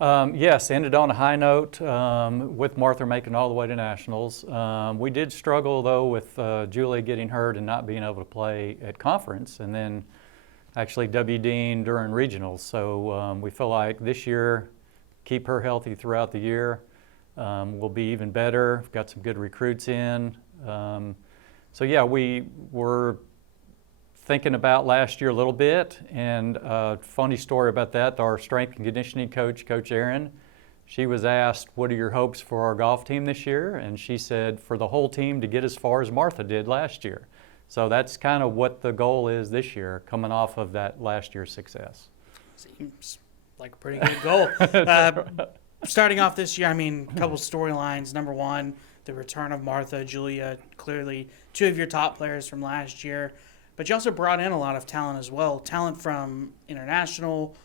Yes, ended on a high note with Martha making it all the way to nationals. We did struggle though with Julia getting hurt and not being able to play at conference, and then actually WDing during regionals. So we feel like this year, keep her healthy throughout the year. We'll be even better. We've got some good recruits in. So yeah, we were thinking about last year a little bit, and funny story about that, our strength and conditioning coach, Coach Aaron, she was asked, what are your hopes for our golf team this year? And she said, for the whole team to get as far as Martha did last year. So that's kind of what the goal is this year, coming off of that last year's success. Seems like a pretty good goal. Starting off this year, I mean, a couple storylines. Number one, the return of Martha, Julia, clearly two of your top players from last year. But you also brought in a lot of talent as well. Talent from international,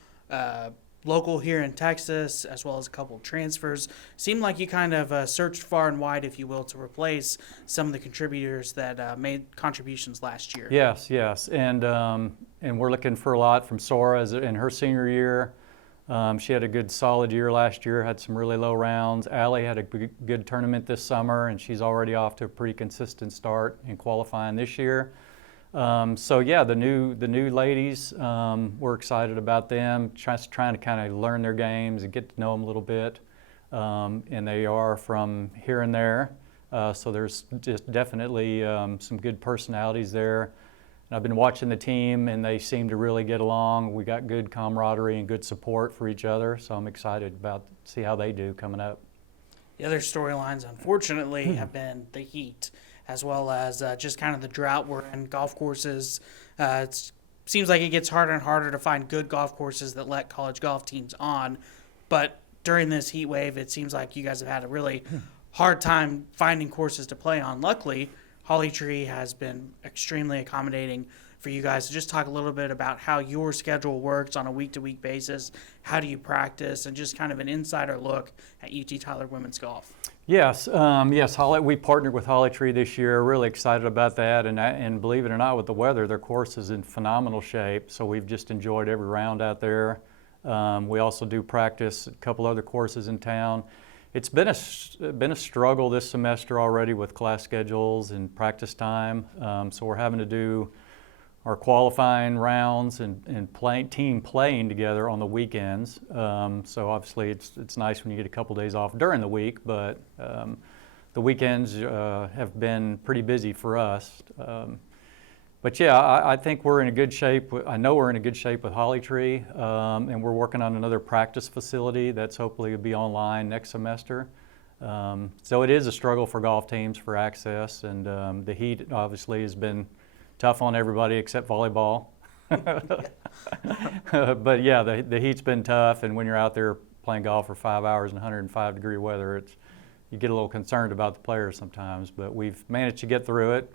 local here in Texas, as well as a couple of transfers. Seemed like you kind of searched far and wide, if you will, to replace some of the contributors that made contributions last year. Yes, and we're looking for a lot from Sora in her senior year. She had a good solid year last year, had some really low rounds. Allie had a good tournament this summer, and she's already off to a pretty consistent start in qualifying this year. So yeah, the new ladies, we're excited about them, trying to kind of learn their games and get to know them a little bit. And they are from here and there, so there's just definitely some good personalities there. And I've been watching the team, and they seem to really get along. We got good camaraderie and good support for each other, so I'm excited about see how they do coming up. The other storylines, unfortunately, have been the heat, as well as just kind of the drought we're in. Golf courses, it seems like it gets harder and harder to find good golf courses that let college golf teams on. But during this heat wave, it seems like you guys have had a really hard time finding courses to play on. Luckily, Holly Tree has been extremely accommodating for you guys. So just talk a little bit about how your schedule works on a week-to-week basis. How do you practice? And just kind of an insider look at UT Tyler Women's Golf. Yes, Holly, we partnered with Holly Tree this year. Really excited about that, and believe it or not, with the weather, their course is in phenomenal shape. So we've just enjoyed every round out there. We also do practice a couple other courses in town. It's been a struggle this semester already with class schedules and practice time. So we're having to do our qualifying rounds and team playing together on the weekends. So obviously it's nice when you get a couple days off during the week, but the weekends have been pretty busy for us. But yeah, I think we're in a good shape. I know we're in a good shape with Holly Tree, and we're working on another practice facility that's hopefully will be online next semester. So it is a struggle for golf teams for access, and the heat obviously has been tough on everybody except volleyball. But yeah, the heat's been tough, and when you're out there playing golf for 5 hours in 105-degree weather, you get a little concerned about the players sometimes, but we've managed to get through it.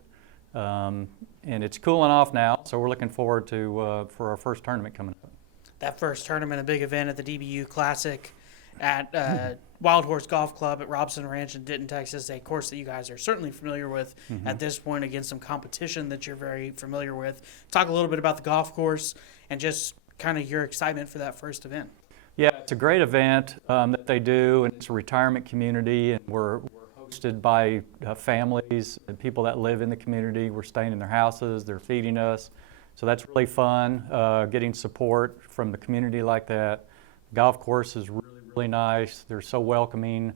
And it's cooling off now, so we're looking forward to for our first tournament coming up. That first tournament, a big event at the DBU Classic at Wild Horse Golf Club at Robson Ranch in Denton, Texas, a course that you guys are certainly familiar with at this point, against some competition that you're very familiar with. Talk a little bit about the golf course and just kind of your excitement for that first event. Yeah, it's a great event that they do, and it's a retirement community, and we're hosted by families and people that live in the community. We're staying in their houses, they're feeding us. So that's really fun, getting support from the community like that. The golf course is really nice. They're so welcoming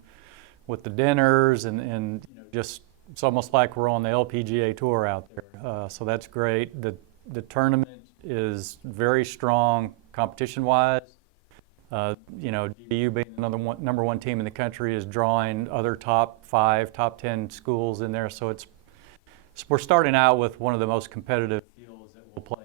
with the dinners, and just it's almost like we're on the LPGA tour out there. So that's great. The tournament is very strong competition-wise. DBU being number one team in the country is drawing other top 5, top 10 schools in there. So we're starting out with one of the most competitive fields that will play